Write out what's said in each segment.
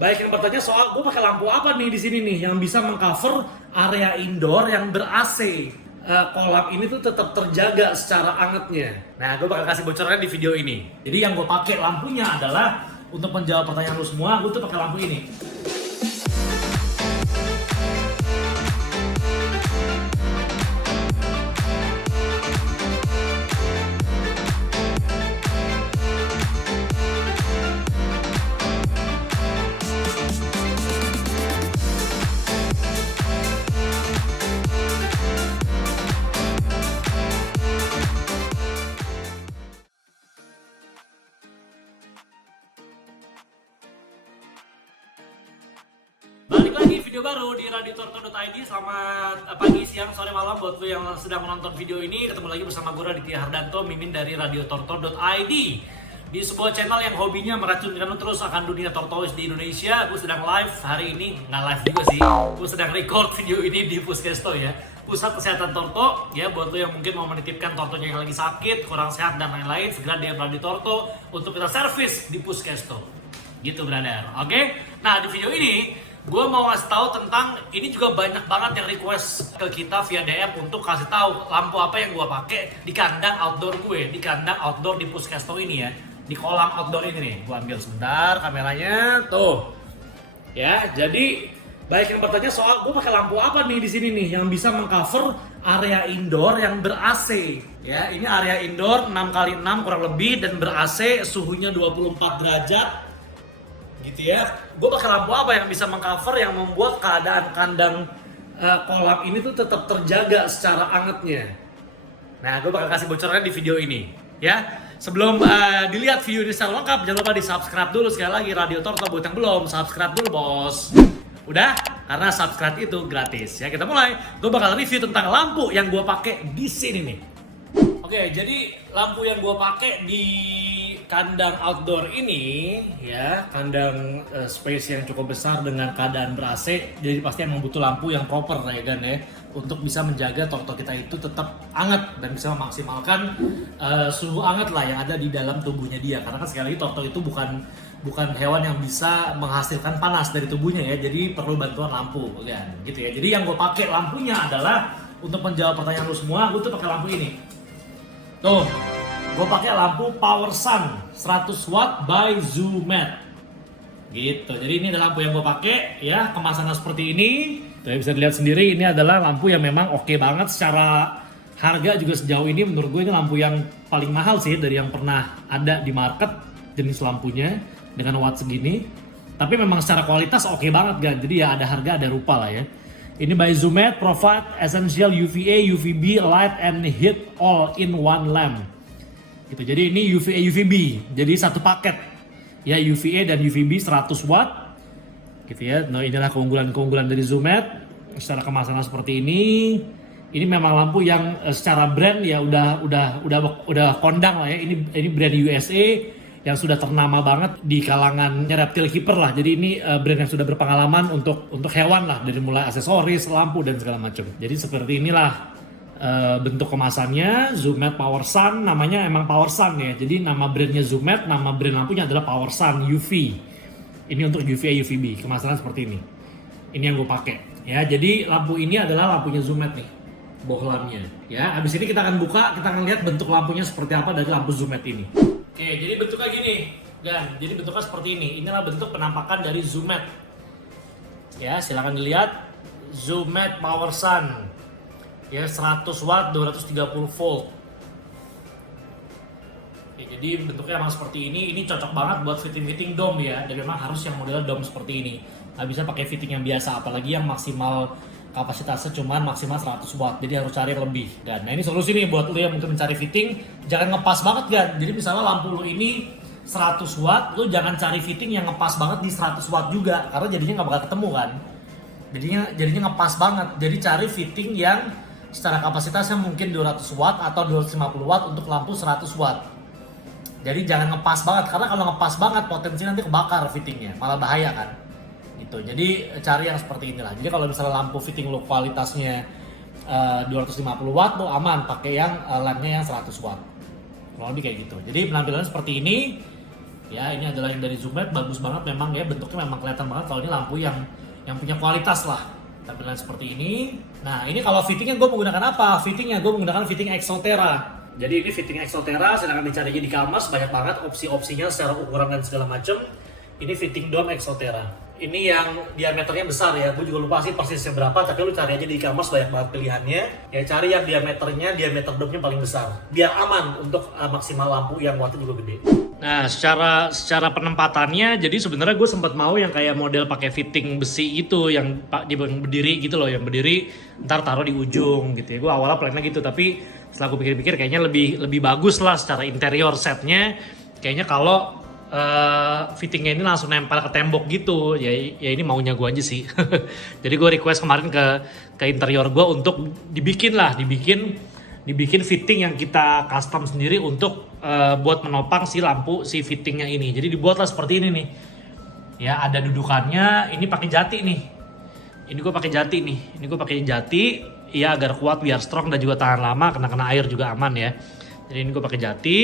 Baik yang bertanya soal gue pakai lampu apa nih di sini nih yang bisa mengcover area indoor yang ber-AC. Kolam ini tuh tetap terjaga secara angetnya. Nah, gue bakal kasih bocorannya di video ini. Jadi yang gue pakai lampunya adalah untuk menjawab pertanyaan lu semua, gue tuh pakai lampu ini. Balik lagi video baru di radiotorto.id. Selamat pagi, siang, sore, malam buat lo yang sedang menonton video ini. Ketemu lagi bersama gue Raditya Hardanto, Mimin dari radiotorto.id. Di sebuah channel yang hobinya meracunkan lo terus akan dunia tortoise di Indonesia. Gue sedang live hari ini, nggak live juga sih. Gue sedang record video ini di Puskesto ya, Pusat Kesehatan Torto ya. Buat lo yang mungkin mau menitipkan tortonya yang lagi sakit, kurang sehat dan lain-lain, segera DM Radio Torto untuk kita servis di Puskesto. Gitu brother, oke? Nah di video ini gue mau ngasih tahu tentang ini, juga banyak banget yang request ke kita via DM untuk kasih tahu lampu apa yang gue pakai di kandang outdoor gue, di kandang outdoor di Puskesto ini ya, di kolam outdoor ini nih. Gue ambil sebentar kameranya, tuh. Ya, jadi baik yang bertanya soal gue pakai lampu apa nih di sini nih yang bisa mengcover area indoor yang ber-AC. Ya, ini area indoor 6x6 kurang lebih dan ber-AC, suhunya 24 derajat. Gitu ya. Gue pakai lampu apa yang bisa mengcover, yang membuat keadaan kandang kolam ini tuh tetap terjaga secara angetnya. Nah, gue bakal kasih bocorannya di video ini ya. Sebelum dilihat video ini secara lengkap, jangan lupa di subscribe dulu sekali lagi Radio Torto. Buat yang belum, subscribe dulu bos. Udah? Karena subscribe itu gratis ya. Kita mulai. Gue bakal review tentang lampu yang gue pakai di sini nih. Oke, jadi lampu yang gue pakai di kandang outdoor ini ya, kandang space yang cukup besar dengan keadaan ber-AC, jadi pasti emang butuh lampu yang proper ya kan ya, untuk bisa menjaga torto kita itu tetap hangat dan bisa memaksimalkan suhu hangat lah yang ada di dalam tubuhnya dia. Karena kan sekali lagi torto itu bukan hewan yang bisa menghasilkan panas dari tubuhnya ya, jadi perlu bantuan lampu kan gitu ya. Jadi yang gue pakai lampunya adalah untuk menjawab pertanyaan lu semua, gue tuh pakai lampu ini. Tuh, gue pakai lampu Power Sun 100 watt by Zoomet. Gitu. Jadi ini adalah lampu yang gue pakai ya, kemasannya seperti ini. Tuh, bisa dilihat sendiri, ini adalah lampu yang memang oke banget secara harga juga. Sejauh ini menurut gue ini lampu yang paling mahal sih dari yang pernah ada di market jenis lampunya dengan watt segini. Tapi memang secara kualitas oke banget kan. Jadi ya ada harga ada rupa lah ya. Ini by Zoomet, provide essential UVA, UVB, light and heat all in one lamp. Gitu. Jadi ini UVA, UVB, jadi satu paket. Ya, UVA dan UVB 100 watt. Gitu ya. Nah, inilah keunggulan-keunggulan dari Zoomet. Secara kemasannya seperti ini. Ini memang lampu yang secara brand ya udah kondang lah ya. Ini brand USA yang sudah ternama banget di kalangan reptile keeper lah. Jadi ini brand yang sudah berpengalaman untuk hewan lah, dari mulai aksesoris, lampu dan segala macam. Jadi seperti inilah bentuk kemasannya. Zoomet Power Sun, namanya emang Power Sun ya. Jadi nama brandnya Zoomet, nama brand lampunya adalah Power Sun UV. Ini untuk UVA UVB, kemasannya seperti ini. Ini yang gue pakai ya. Jadi lampu ini adalah lampunya Zoomet nih, bohlamnya ya. Habis ini kita akan buka, kita akan lihat bentuk lampunya seperti apa dari lampu Zoomet ini. Oke, jadi bentuknya gini, dan jadi bentuknya seperti ini. Inilah bentuk penampakan dari Zoomet. Ya, silakan dilihat. Zoomet Power Sun. Ya, 100 watt, 230 volt. Oke, jadi bentuknya emang seperti ini. Ini cocok banget buat fitting-fitting dome ya. Dan memang harus yang model dome seperti ini. Nggak bisa pakai fitting yang biasa, apalagi yang maksimal kapasitasnya cuman maksimal 100 watt, jadi harus cari lebih. Dan nah ini solusi nih buat lo yang mungkin mencari fitting, jangan ngepas banget kan. Jadi misalnya lampu lo ini 100 watt, lo jangan cari fitting yang ngepas banget di 100 watt juga, karena jadinya nggak bakal ketemu kan. Jadinya ngepas banget. Jadi cari fitting yang secara kapasitasnya mungkin 200 watt atau 250 watt untuk lampu 100 watt. Jadi jangan ngepas banget, karena kalau ngepas banget potensi nanti kebakar fittingnya, malah bahaya kan. Gitu. Jadi cari yang seperti inilah. Jadi kalau misalnya lampu fitting lo kualitasnya 250 watt lo aman, pakai yang lampnya yang 100 watt. Kurang lebih kayak gitu. Jadi penampilannya seperti ini. Ya, ini adalah yang dari Zoomlight, bagus banget memang ya, bentuknya memang kelihatan banget kalau ini lampu yang punya kualitas lah. Tampilan seperti ini. Nah, ini kalau fittingnya gue menggunakan apa? Fittingnya gue menggunakan fitting Exotera. Jadi ini fitting Exotera, silahkan dicari di Kamas, banyak banget opsi-opsinya secara ukuran dan segala macam. Ini fitting dome Exotera. Ini yang diameternya besar ya, gue juga lupa sih persisnya berapa, tapi lu cari aja di e-commerce, banyak banget pilihannya. Ya cari yang diameter dome-nya paling besar, biar aman untuk maksimal lampu yang wattnya juga gede. Nah, secara penempatannya, jadi sebenarnya gue sempat mau yang kayak model pakai fitting besi itu, yang berdiri gitu loh, yang berdiri ntar taruh di ujung gitu ya. Gue awalnya plannya gitu, tapi setelah gue pikir-pikir kayaknya lebih bagus lah secara interior setnya. Kayaknya kalau fittingnya ini langsung nempel ke tembok gitu, ya ini maunya gue aja sih. Jadi gue request kemarin ke interior gue untuk dibikin fitting yang kita custom sendiri untuk buat menopang si lampu si fittingnya ini. Jadi dibuatlah seperti ini nih. Ya ada dudukannya, ini pakai jati nih. Ini gue pakai jati ya agar kuat biar strong dan juga tahan lama, kena air juga aman ya. Jadi ini gue pakai jati.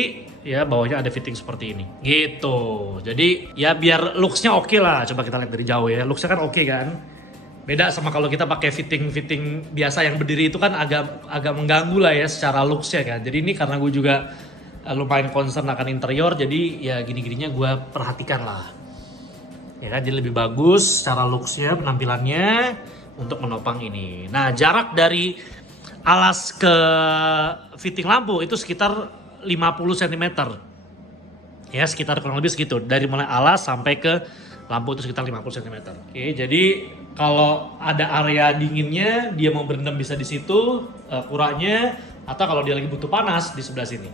Ya bawahnya ada fitting seperti ini gitu, jadi ya biar looksnya oke lah. Coba kita lihat dari jauh ya, looksnya kan oke kan, beda sama kalau kita pakai fitting biasa yang berdiri itu kan agak mengganggu lah ya secara looksnya kan. Jadi ini karena gue juga lumayan concern akan interior, jadi ya gini-gininya gue perhatikan lah ya kan, jadi lebih bagus secara looksnya, penampilannya untuk menopang ini. Nah, jarak dari alas ke fitting lampu itu sekitar 50 cm ya, sekitar kurang lebih segitu, dari mulai alas sampai ke lampu itu sekitar 50 cm. Oke, jadi kalau ada area dinginnya dia mau berendam bisa di situ kurangnya, atau kalau dia lagi butuh panas di sebelah sini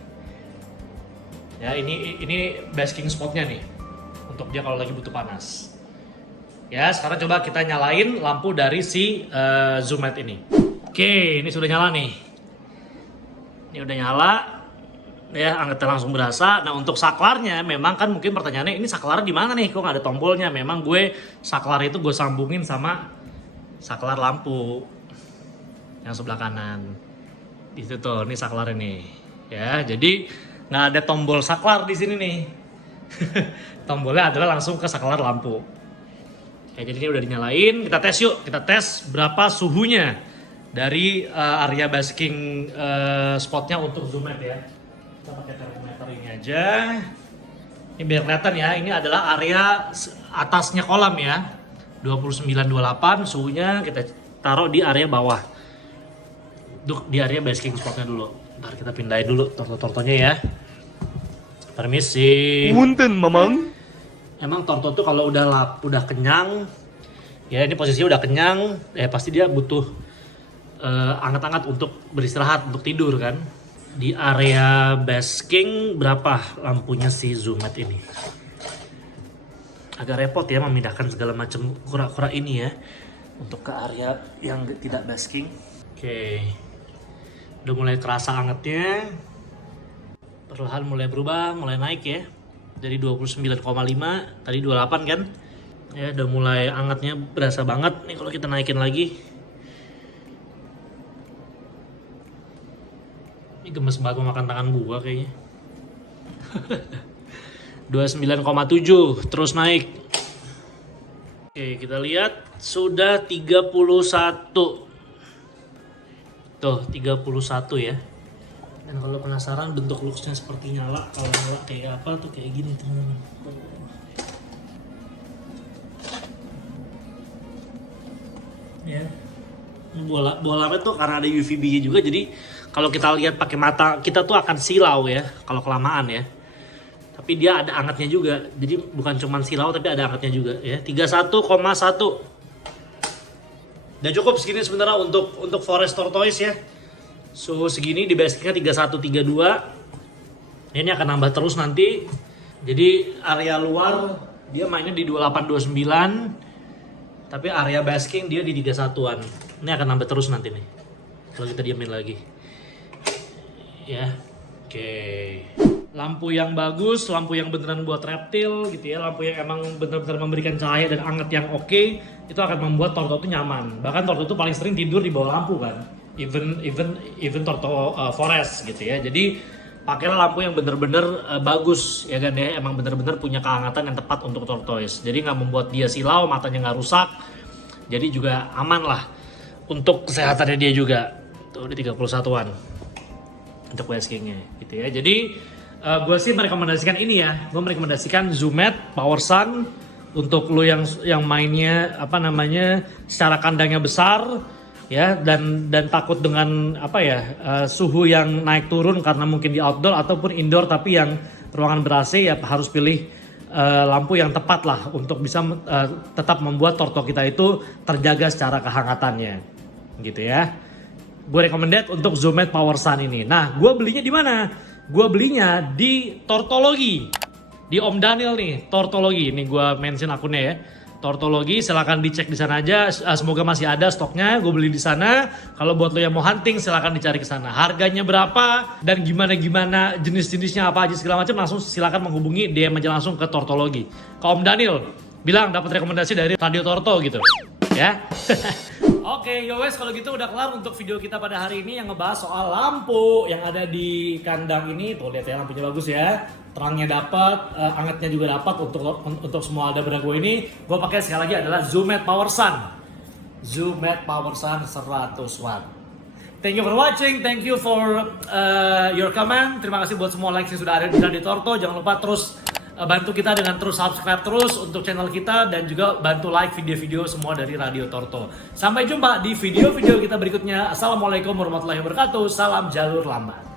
ya. Ini basking spotnya nih untuk dia kalau lagi butuh panas ya. Sekarang coba kita nyalain lampu dari si Zoomlight ini. Oke, ini sudah nyala nih, ini udah nyala ya, angetnya langsung berasa. Nah, untuk saklarnya memang kan mungkin pertanyaannya, ini saklar di mana nih, kok nggak ada tombolnya? Memang gue saklar itu gue sambungin sama saklar lampu yang sebelah kanan di situ tuh, ini saklar ini ya. Jadi nggak ada tombol saklar di sini nih. Tombolnya adalah langsung ke saklar lampu ya. Jadi ini udah dinyalain, kita tes yuk, kita tes berapa suhunya dari area basking spotnya untuk Zoomlight ya. Kita pakai termometer ini aja. Ini biar kelihatan ya, ini adalah area atasnya kolam ya. 2928 suhunya, kita taruh di area bawah. Di area basking spotnya dulu. Ntar kita pindahin dulu torto-tortonya ya. Permisi. Punten, Mamang. Emang torto tuh kalau udah kenyang, ya ini posisinya udah kenyang, ya pasti dia butuh anget-anget untuk beristirahat, untuk tidur kan. Di area basking berapa lampunya si Zoomlight ini? Agak repot ya memindahkan segala macam kura-kura ini ya untuk ke area yang tidak basking. Oke, udah mulai kerasa angetnya, perlahan mulai berubah, mulai naik ya, dari 29,5 tadi 28 kan ya, udah mulai angetnya berasa banget nih. Kalau kita naikin lagi, ini gemes banget makan tangan gua kayaknya. 29,7 terus naik. Oke, kita lihat sudah 31. Tuh 31 ya. Dan kalau penasaran bentuk looksnya seperti nyala, kalau nyala kayak apa tuh, kayak gini teman-teman. Ya. Bola tuh karena ada UVB-nya juga, jadi kalau kita lihat pakai mata kita tuh akan silau ya kalau kelamaan ya. Tapi dia ada angetnya juga, jadi bukan cuma silau tapi ada angetnya juga ya. 31,1. Dan cukup segini sebenarnya untuk Forest Tortoise ya. Suhu segini di basicnya 31, 32. Ini akan nambah terus nanti. Jadi area luar dia mainnya di 28, 29. Tapi area basking dia di 31-an. Ini akan nambah terus nanti nih kalau kita diamin lagi ya. Oke, lampu yang bagus, lampu yang beneran buat reptil gitu ya, lampu yang emang bener-bener memberikan cahaya dan anget yang oke, itu akan membuat Torto itu nyaman. Bahkan Torto itu paling sering tidur di bawah lampu kan, even Torto Forest gitu ya. Jadi pakailah lampu yang bener-bener bagus ya kan ya, emang bener-bener punya kehangatan yang tepat untuk tortoise. Jadi nggak membuat dia silau, matanya nggak rusak, jadi juga aman lah untuk kesehatannya dia juga. Tuh di 31-an untuk weskingnya gitu ya. Jadi gue sih merekomendasikan ini ya, gue merekomendasikan Zoomed PowerSun untuk lo yang mainnya apa namanya secara kandangnya besar ya, dan takut dengan apa ya suhu yang naik turun karena mungkin di outdoor ataupun indoor tapi yang ruangan ber-AC, ya harus pilih lampu yang tepat lah untuk bisa tetap membuat torto kita itu terjaga secara kehangatannya gitu ya. Gue recommended untuk Zoomed PowerSun ini. Nah, gue belinya di mana? Gue belinya di Tortologi, di Om Daniel nih, Tortologi. Ini gue mention akunnya ya. Tortologi, silahkan dicek di sana aja. Semoga masih ada stoknya. Gue beli di sana. Kalau buat lo yang mau hunting, silahkan dicari ke sana. Harganya berapa dan gimana jenis-jenisnya apa aja segala macam, langsung silahkan menghubungi DM aja langsung ke Tortologi. Ke Om Daniel, bilang dapat rekomendasi dari Radio Torto gitu, ya. Oke, yowes kalau gitu udah kelar untuk video kita pada hari ini yang ngebahas soal lampu yang ada di kandang ini. Tuh lihat ya, lampunya bagus ya. Terangnya dapat, angetnya juga dapat untuk semua alda gue ini. Gue pakai sekali lagi adalah Zoomed PowerSun. Zoomed PowerSun 100 watt. Thank you for watching, thank you for your comment. Terima kasih buat semua likes yang sudah ada di Radio Torto. Jangan lupa terus bantu kita dengan terus subscribe terus untuk channel kita, dan juga bantu like video-video semua dari Radio Torto. Sampai jumpa di video-video kita berikutnya. Assalamualaikum warahmatullahi wabarakatuh. Salam jalur lambat.